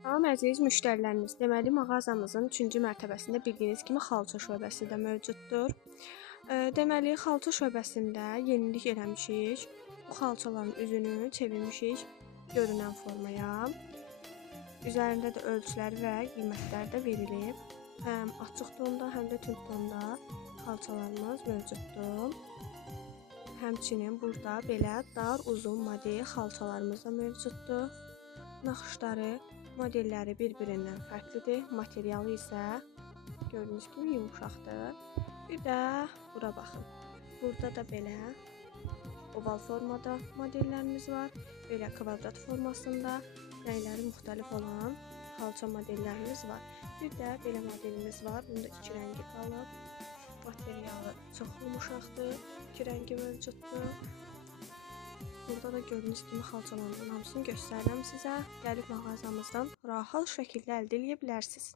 Salam əziz müştərilərimiz. Deməli, mağazamızın 3-cü mərtəbəsində bildiyiniz kimi xalça şöbəsi də mövcuddur. Deməli, xalça şöbəsində yenilik eləmişik. Bu xalçaların üzünü çevirmişik görünən formaya. Üzərində də ölçüləri və qiymətləri də verilib. Həm açıq tonda, həm də tünd tonda xalçalarımız mövcuddur. Həmçinin burada belə dar, uzun model xalçalarımız da mövcuddur. Naxışları, modelləri bir-birindən fərqlidir. Materialı isə gördüyünüz kimi yumşaqdır. Bir də bura baxın. Burada da belə oval formada modellərimiz var. Belə kvadrat formasında rəngləri müxtəlif olan xalça modellərimiz var. Bir də belə modelimiz var. Bunda iki rəngi qalıb. Materialı çox yumşaqdır. İki rəngi mövcuddur. Burada da gördüyünüz kimi xalçalarımızın hamısını göstərirəm sizə. Gəlib mağazamızdan rahat şəkildə əldə edə bilərsiniz.